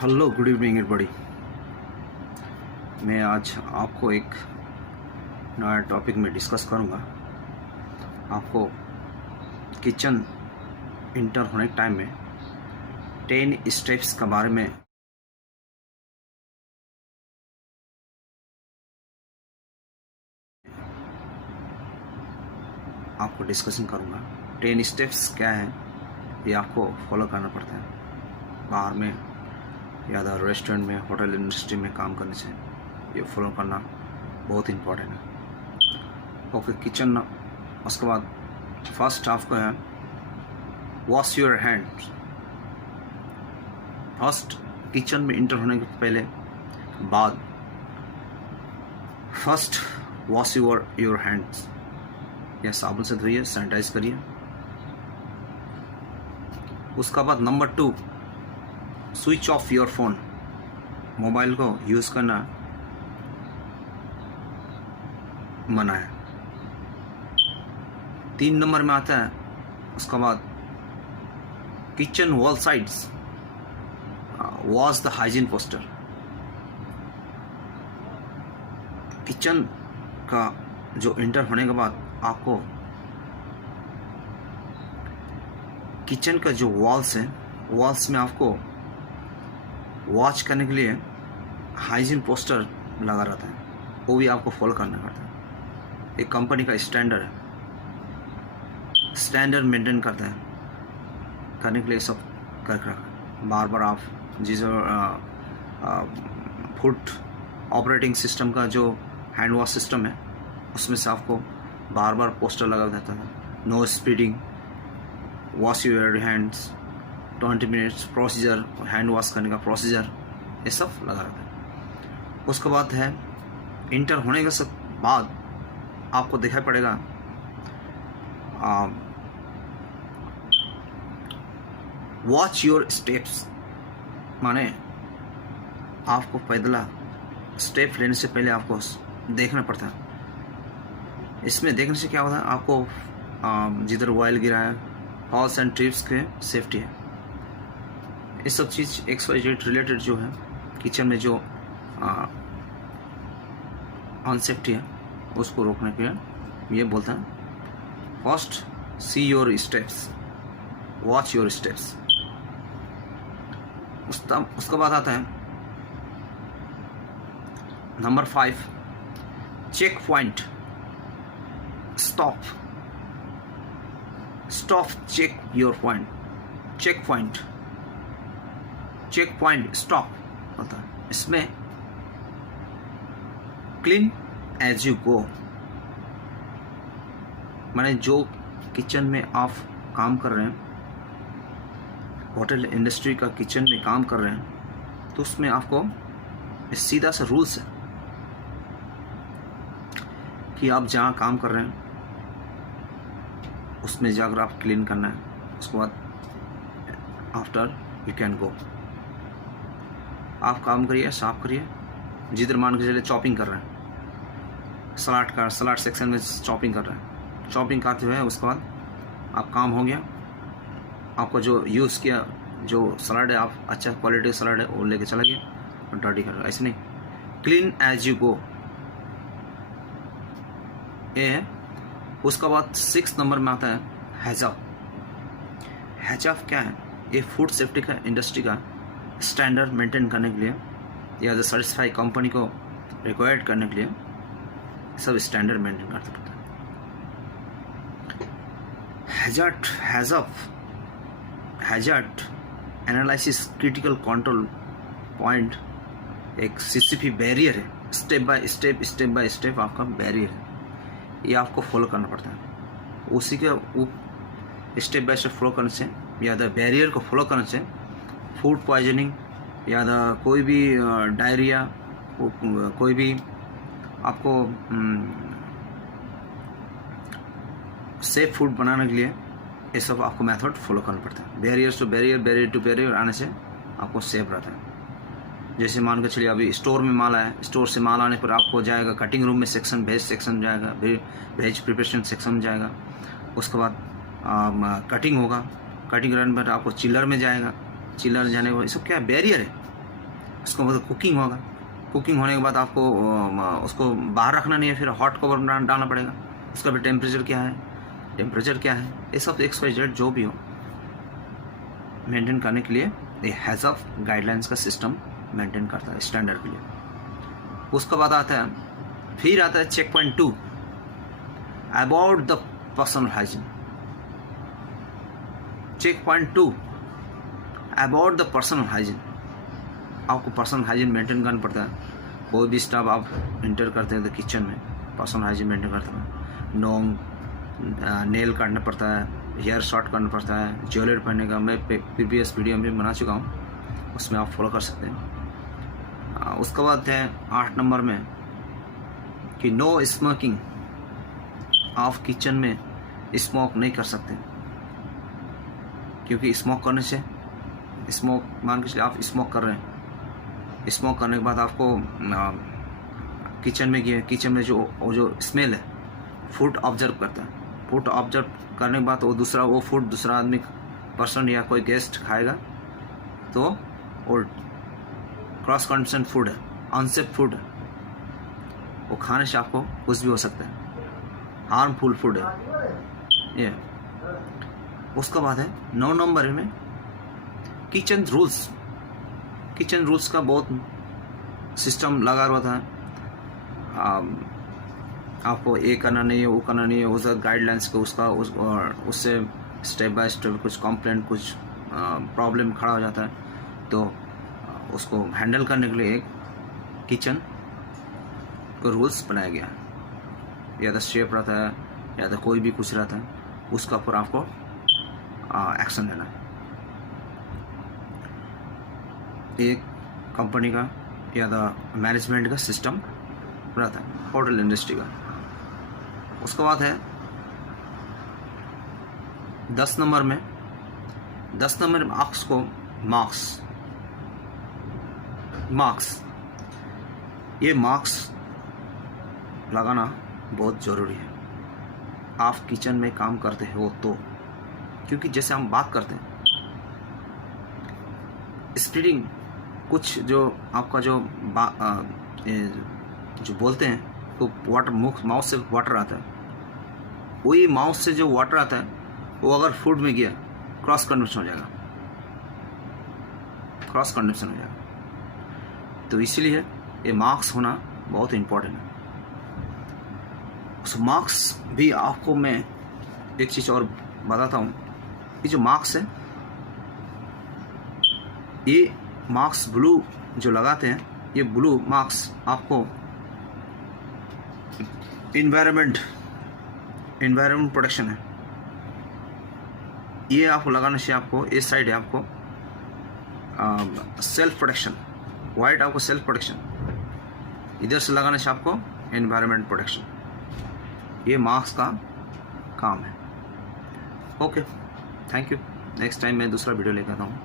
Hello, good evening everybody. मैं आज आपको एक नया टॉपिक में डिस्कस करूंगा। आपको किचन इंटर होने के टाइम में 10 स्टेप्स के बारे में आपको डिस्कशन करूंगा। 10 स्टेप्स क्या है ये आपको फॉलो करना पड़ता है। बाहर में या रेस्टोरेंट में, होटल इंडस्ट्री में काम करने से ये फॉलो करना बहुत इम्पोर्टेंट है। Okay, kitchen. उसके बाद फर्स्ट आपको है wash your hand. First kitchen में इंटर होने के पहले बाद फर्स्ट वॉश योर हैंड्स, या साबुन से धोइए, सैनिटाइज करिए। उसका बाद number 2, switch off your phone. Mobile को यूज़ करना मना है। 3 नंबर में आता है उसका बाद kitchen wall sides wash the hygiene poster. Kitchen का जो इंटर होने के बाद आपको किचन का जो वॉल्स है, वॉल्स में आपको वॉच करने के लिए हाइजीन पोस्टर लगा रहता है, वो भी आपको फॉलो करना पड़ता है। एक कंपनी का स्टैंडर्ड है, स्टैंडर्ड मेंटेन करता है, करने के लिए सब करके रखा। बार बार आप जिस फूड ऑपरेटिंग सिस्टम का जो हैंड वॉश सिस्टम है उसमें से आपको बार बार पोस्टर लगा देता है। No speeding, wash your hands, 20 minutes procedure, hand wash करने का प्रोसीजर, ये सब लगा रहता है। उसके बाद है इंटर होने के सब बाद आपको दिखाई पड़ेगा वॉच योर स्टेप्स। माने आपको पैदला स्टेप लेने से पहले आपको देखना पड़ता है। इसमें देखने से क्या होता है, आपको जिधर ऑयल गिरा है, फॉल्स एंड ट्रिप्स के सेफ्टी है। ये सब चीज़ XYZ रिलेटेड जो है किचन में जो अनसेफ्टी है उसको रोकने के लिए ये बोलता है first see your steps, watch your steps. उसके बाद आता है number 5, check point. Stop check your point. Check point stop होता है। इसमें क्लीन एज यू गो, माने जो किचन में आप काम कर रहे हैं, होटल इंडस्ट्री का किचन में काम कर रहे हैं, तो उसमें आपको सीधा सा रूल्स है कि आप जहाँ काम कर रहे हैं उसमें जाकर आप क्लीन करना है। उसके बाद आफ्टर यू कैन गो। आप काम करिए, साफ करिए। जिधर मान के चले चॉपिंग कर रहे हैं, सलाद सेक्शन में चॉपिंग कर रहे हैं, चॉपिंग करते हुए उसके बाद आप काम हो गया, आपको जो यूज़ किया जो सलाद है, आप अच्छा क्वालिटी का सलाद है वो लेके चला गया और डर्टी कर रहा। ऐसे नहीं, क्लीन एज यू गो ये है। उसका बाद 6 नंबर में आता है हैजअप। हैजअप क्या है? ये फूड सेफ्टी का इंडस्ट्री का स्टैंडर्ड मेंटेन करने के लिए या जो सर्टिफाई कंपनी को रिक्वायर्ड करने के लिए सब स्टैंडर्ड मेंटेन करना पड़ता है। Hazard analysis critical control point एक CCP बैरियर है। स्टेप बाय स्टेप आपका बैरियर है, ये आपको फॉलो करना पड़ता है। उसी के स्टेप बाय स्टेप फॉलो करने से या द बैरियर को फॉलो करने से फूड पॉइजनिंग या कोई भी डायरिया, कोई भी आपको सेफ फूड बनाने के लिए ये सब आपको मेथड फॉलो करना पड़ता है। बैरियर टू बैरियर आने से आपको सेफ रहता है। जैसे मान के चलिए अभी स्टोर में माल आया, स्टोर से माल आने पर आपको जाएगा कटिंग रूम में सेक्शन, वेज सेक्शन जाएगा, वेज प्रिपरेशन सेक्शन जाएगा। उसके बाद कटिंग होगा, कटिंग रन पर आपको चिल्लर में जाएगा, चिल्लर जाने को, ये सब क्या बैरियर है। उसको बाद कुकिंग होगा, कुकिंग होने के बाद आपको उसको बाहर रखना नहीं है, फिर हॉट कवर डालना पड़ेगा, उसका भी टेम्परेचर क्या है, ये सब XYZ जो भी हो मेंटेन करने के लिए ये हैज़अप गाइडलाइंस का सिस्टम मेंटेन करता है स्टैंडर्ड के लिए। उसके बाद आता है, फिर आता है check point 2 about the personal hygiene. Check point 2 about the personal hygiene, आपको पर्सनल हाइजीन मेंटेन करना पड़ता है। कोई भी स्टाफ आप इंटर करते हैं तो किचन में पर्सनल हाइजीन मेंटेन करते हैं। नेल काटना पड़ता है, हेयर शॉर्ट करना पड़ता है, ज्वेलरी पहनने का मैं प्रीवियस वीडियो में बना चुका हूँ, उसमें आप फॉलो कर सकते हैं। उसके बाद है 8 नंबर में कि नो स्मोकिंग, आप किचन में स्मोक नहीं कर सकते, क्योंकि स्मोक करने से मान के चलिए आप स्मोक कर रहे हैं, स्मोक करने के बाद आपको किचन में जो स्मेल है फूड ऑब्जर्व करता है, फूड ऑब्जर्व करने के बाद वो फूड दूसरा आदमी पर्सन या कोई गेस्ट खाएगा तो वो क्रॉस कंडीशन फूड है, अनसेफ फूड है, वो खाने से आपको कुछ भी हो सकता है, हार्मफुल फूड है ये। उसके बाद है 9 नंबर में किचन रूल्स का बहुत सिस्टम लगा हुआ था। आपको ये करना नहीं है, वो करना नहीं है, उसका गाइडलाइंस को उससे स्टेप बाय स्टेप कुछ कंप्लेंट, कुछ प्रॉब्लम खड़ा हो जाता है, तो उसको हैंडल करने के लिए एक किचन को रूल्स बनाया गया है। या तो शेप रहता है या तो कोई भी कुछ रहता है, उसका ऊपर आपको एक्शन लेना है। एक कंपनी का या तो मैनेजमेंट का सिस्टम रहता है, होटल इंडस्ट्री का। उसके बाद है 10 नंबर में आपको मार्क्स ये मार्क्स लगाना बहुत ज़रूरी है। आप किचन में काम करते हो तो, क्योंकि जैसे हम बात करते हैं स्प्लिटिंग, कुछ जो आपका जो बोलते हैं तो वाटर माउथ से वाटर आता है, वही माउथ से जो वाटर आता है वो अगर फूड में गया क्रॉस कंडक्शन हो जाएगा, तो इसीलिए ये मार्क्स होना बहुत इम्पोर्टेंट है। उस मार्क्स भी आपको मैं एक चीज़ और बताता हूँ, ये जो मार्क्स है, ये मार्क्स ब्लू जो लगाते हैं, ये ब्लू मार्क्स आपको इन्वायरमेंट प्रोटेक्शन है। ये आपको लगाने से आपको इस साइड है आपको सेल्फ प्रोटेक्शन, वाइट आपको सेल्फ प्रोटेक्शन, इधर से लगाने से आपको एनवायरनमेंट प्रोटेक्शन। ये मार्क्स का काम है। Okay, thank you. Next time मैं दूसरा वीडियो लेकर आता हूँ।